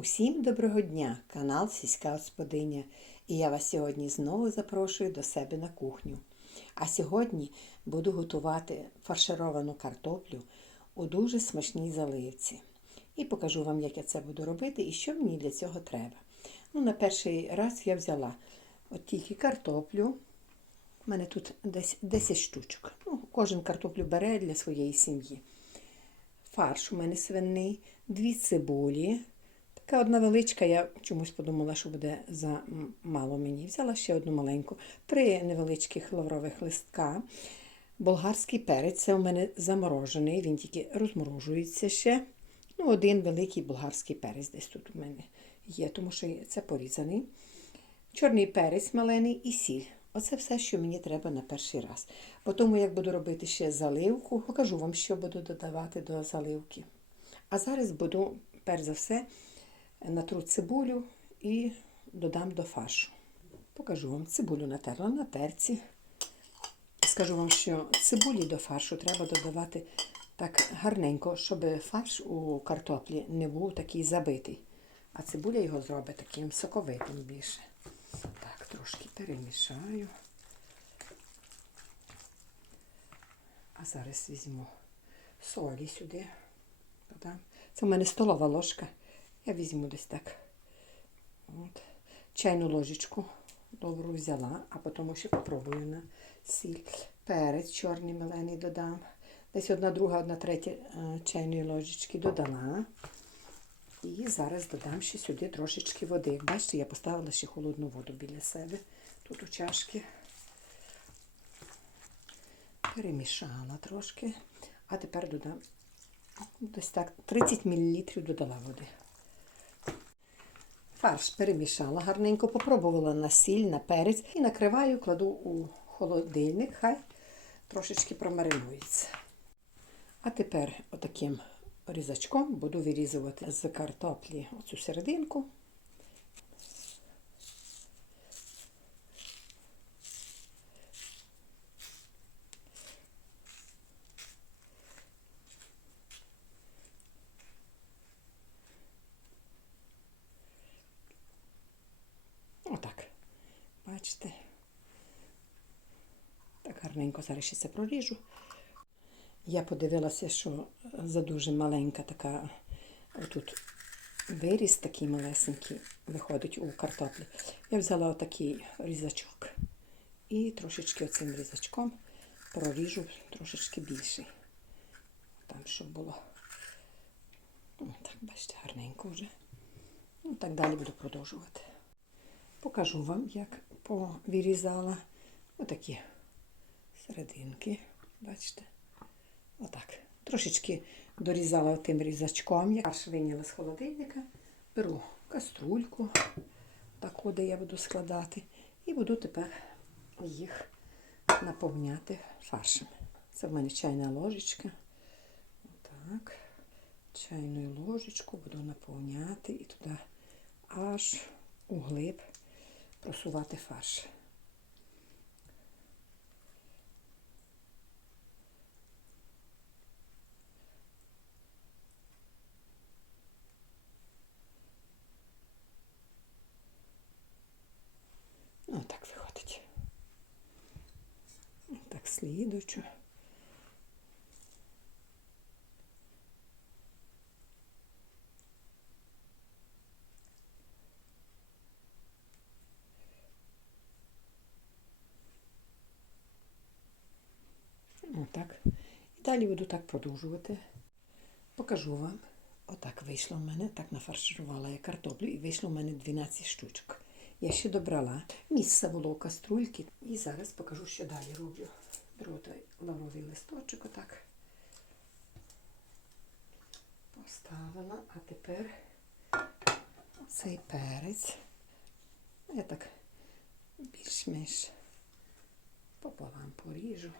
Усім доброго дня, канал Сільська Господиня. І я вас сьогодні знову запрошую до себе на кухню. А сьогодні буду готувати фаршировану картоплю у дуже смачній заливці. І покажу вам, як я це буду робити і що мені для цього треба. Ну, на перший раз я взяла от тільки картоплю. У мене тут десь 10 штучок. Ну, кожен картоплю бере для своєї сім'ї. Фарш у мене свиний, дві цибулі. Така одна величка, я чомусь подумала, що буде за мало мені. Взяла ще одну маленьку, три невеличких лаврових листка. Болгарський перець це у мене заморожений, він тільки розморожується ще. Ну, один великий болгарський перець десь тут у мене є, тому що це порізаний. Чорний перець малений і сіль. Оце все, що мені треба на перший раз. По тому, як буду робити ще заливку, покажу вам, що буду додавати до заливки. А зараз буду, перш за все, натру цибулю і додам до фаршу. Покажу вам цибулю натерла на терці. Скажу вам, що цибулі до фаршу треба додавати так гарненько, щоб фарш у картоплі не був такий забитий. А цибуля його зробить таким соковитим більше. Так, трошки перемішаю. А зараз візьму солі сюди. Це в мене столова ложка. Я візьму десь так. От. Чайну ложечку добру взяла, а потім ще попробую на сіль. Перець чорний мелений додам. Десь одна друга, одна третя е, чайної ложечки додала. І зараз додам ще сюди трошечки води. Як бачите, я поставила ще холодну воду біля себе. Тут у чашки. Перемішала трошки. А тепер додам десь так 30 мл додала води. Фарш перемішала гарненько, попробувала на сіль, на перець і накриваю, кладу у холодильник, хай трошечки промаринується. А тепер отаким різачком буду вирізувати з картоплі оцю серединку. Отак. Бачите? Так гарненько зараз ще це проріжу. Я подивилася, що задуже маленька така тут виріс такий малесенький виходить у картоплі. Я взяла отакий різачок і трошечки оцим різачком проріжу трошечки більший. Там, щоб було. Так, бачите, гарненько вже. Ну, так далі буду продовжувати. Покажу вам, як повирізала отакі серединки. Бачите? Отак. Трошечки дорізала тим різачком. Я виняла з холодильника. Беру каструльку, таку, де я буду складати, і буду тепер їх наповняти фаршем. Це в мене чайна ложечка. Так. Чайною ложечку буду наповняти і туди аж углиб просувати фарш. Ну, так виходить. Так, слідучу. Отак. І далі буду так продовжувати. Покажу вам. Отак вийшло в мене, так нафарширувала я картоплю і вийшло в мене 12 штучок. Я ще добрала. Місце було у каструльки. І зараз покажу, що далі роблю. Беру той лавровий листочок отак. Поставила, а тепер цей перець. Я так більш-менш пополам поріжу.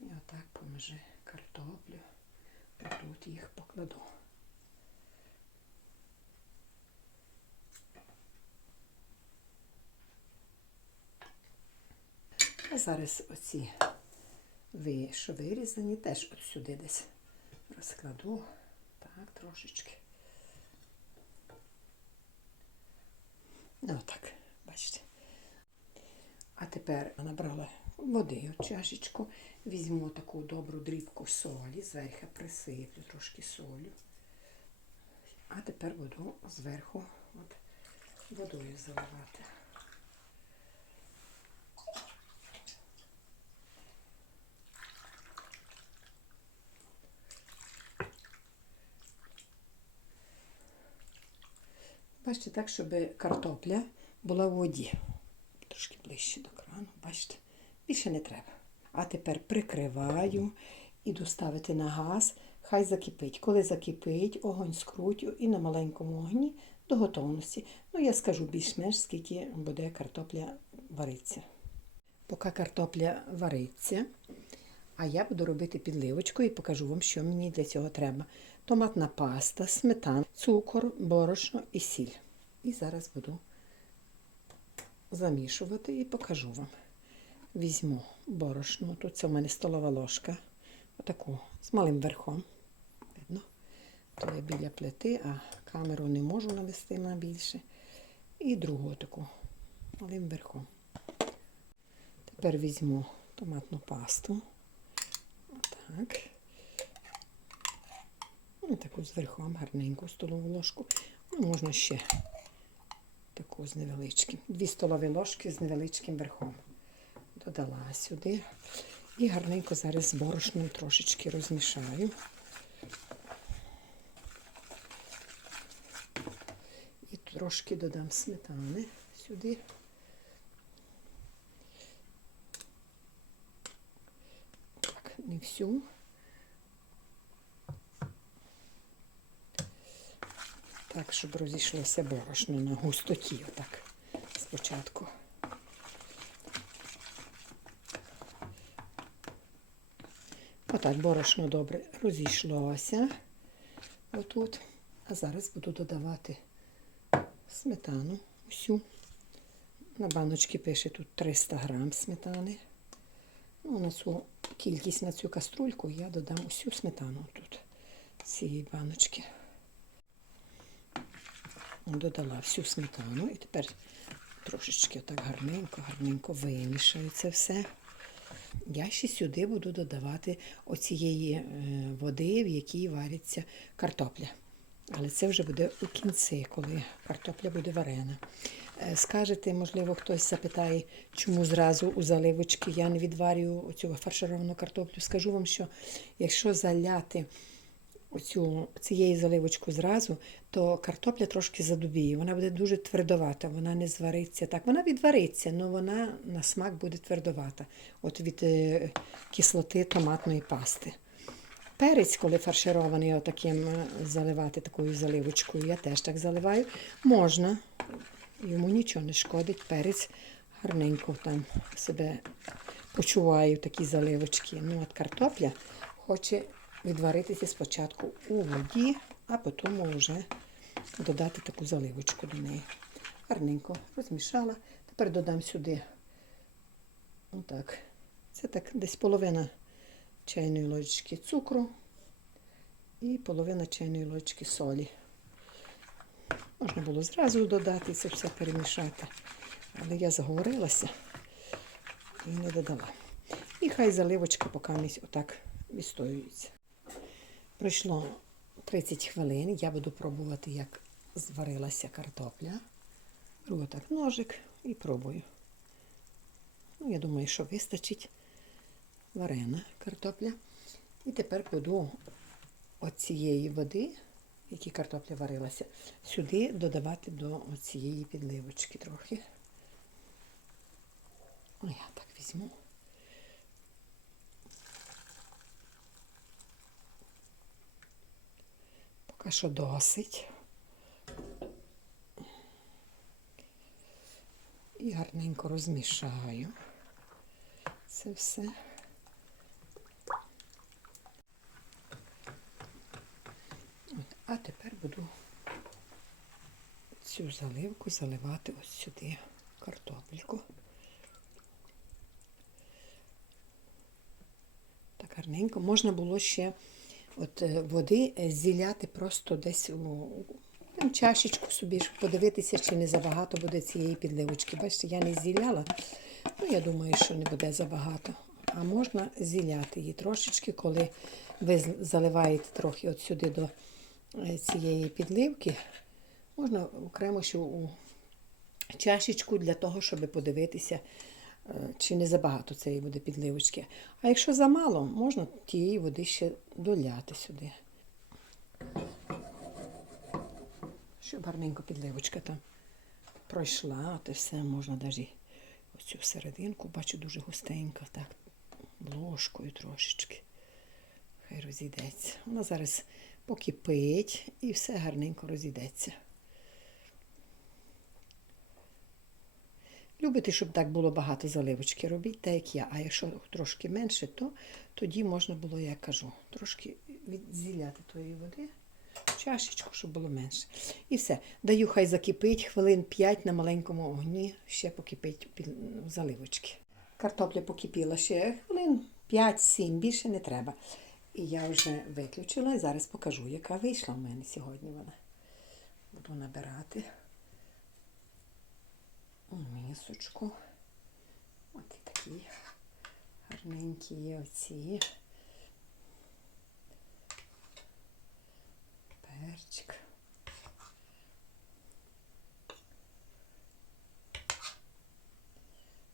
І отак поміж картоплю. Тут їх покладу. А зараз оці що вирізані, теж от сюди десь розкладу. Так. Трошечки. Ну так, бачите. А тепер набрала води от чашечку. Візьму таку добру дрібку солі, зверху присиплю трошки солю. А тепер буду зверху от водою заливати. Бачите, так, щоб картопля була в воді. Трошки ближче до крану, бачите, більше не треба. А тепер прикриваю, іду ставити на газ, хай закипить. Коли закипить, огонь скрутю і на маленькому огні до готовності. Ну, я скажу більш-менш, скільки буде картопля вариться. Поки картопля вариться, а я буду робити підливочку і покажу вам, що мені для цього треба. Томатна паста, сметана, цукор, борошно і сіль. І зараз буду замішувати і покажу вам. Візьму борошно. Тут це у мене столова ложка. Отаку з малим верхом. Видно? То я біля плити, а камеру не можу навести на більше. І другу таку малим верхом. Тепер візьму томатну пасту. Отак. І таку з верхом гарненьку столову ложку. Ну, можна ще таку з невеличким. Дві столові ложки з невеличким верхом. Додала сюди. І гарненько зараз з борошном трошечки розмішаю. І трошки додам сметани сюди. Так, не всю. Так, щоб розійшлося борошно на густоті. Отак спочатку. Отак борошно добре розійшлося. Отут. А зараз буду додавати сметану всю. На баночці пише тут 300 грам сметани. Ну, на цю кількість на цю каструльку я додам усю сметану тут з цієї баночки. Додала всю сметану і тепер трошечки так гарненько, гарненько вимішаю це все. Я ще сюди буду додавати оцієї е, води, в якій вариться картопля. Але це вже буде у кінці, коли картопля буде варена. Е, Скажете, можливо, хтось запитає, чому зразу у заливочки я не відварюю цю фаршировану картоплю. Скажу вам, що якщо заляти оцю, цією заливочку зразу, то картопля трошки задубіє. Вона буде дуже твердовата, вона не звариться так. Вона відвариться, але вона на смак буде твердовата. От від е, кислоти томатної пасти. Перець, коли фарширований отаким е, заливати такою заливочкою, я теж так заливаю. Можна, йому нічого не шкодить. Перець гарненько там себе почуває в такій заливочці. Ну от картопля хоче відваритися спочатку у воді, а потім вже додати таку заливочку до неї. Гарненько розмішала. Тепер додам сюди. Отак. Це так десь половина чайної ложечки цукру і половина чайної ложечки солі. Можна було зразу додати це все перемішати. Але я заговорилася і не додала. І хай заливочка поки отак відстоюється. Пройшло 30 хвилин. Я буду пробувати, як зварилася картопля. Беру отак ножик і пробую. Ну, я думаю, що вистачить варена картопля. І тепер кладу оцієї води, в якій картопля варилася, сюди додавати до оцієї підливочки трохи. Ну, я так візьму. Поки що досить. І гарненько розмішаю це все. А тепер буду цю заливку заливати ось сюди картопельку. Так гарненько. Можна було ще от е, води е, зіляти просто десь у там, чашечку собі, щоб подивитися, чи не забагато буде цієї підливочки. Бачите, я не зіляла. Ну, я думаю, що не буде забагато. А можна зіляти її трошечки, коли ви заливаєте трохи от сюди до е, цієї підливки. Можна окремо ще у чашечку для того, щоб подивитися, чи не забагато цієї буде підливочки. А якщо замало, можна тієї води ще доляти сюди. Щоб гарненько підливочка там пройшла, то все можна навіть оцю серединку, бачу дуже густенько, так, ложкою трошечки. Хай розійдеться. Вона зараз покипить і все гарненько розійдеться. Любите, щоб так було багато заливочки, робіть так, як я. А якщо трошки менше, то тоді можна було, я кажу, трошки відзіляти тої води, чашечку, щоб було менше. І все. Даю, хай закипить хвилин 5 на маленькому огні, ще покипить заливочки. Картопля покипіла ще хвилин 5-7, більше не треба. І я вже виключила і зараз покажу, яка вийшла в мене сьогодні вона. Буду набирати мисочку. От такі гарненькі оці. Перчик.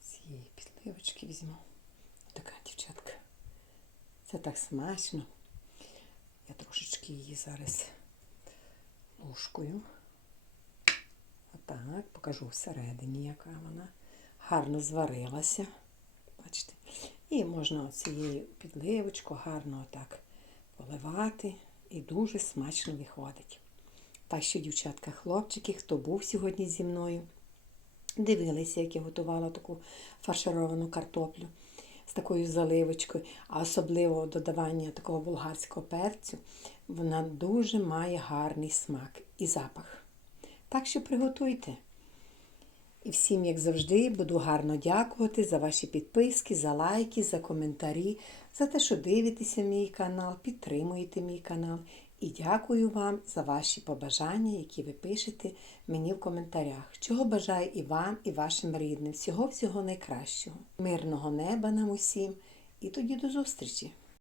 Цієї підливочки візьму. Така дівчатка. Це так смачно. Я трошечки її зараз ложкою. Отак, покажу всередині, яка вона гарно зварилася. Бачите? І можна цією підливочку гарно отак поливати. І дуже смачно виходить. Так що, дівчатка, хлопчики, хто був сьогодні зі мною, дивилися, як я готувала таку фаршировану картоплю з такою заливочкою, а особливо додавання такого болгарського перцю, вона дуже має гарний смак і запах. Так що приготуйте. І всім, як завжди, буду гарно дякувати за ваші підписки, за лайки, за коментарі, за те, що дивитеся мій канал, підтримуєте мій канал. І дякую вам за ваші побажання, які ви пишете мені в коментарях. Чого бажаю і вам, і вашим рідним. Всього-всього найкращого. Мирного неба нам усім. І тоді до зустрічі!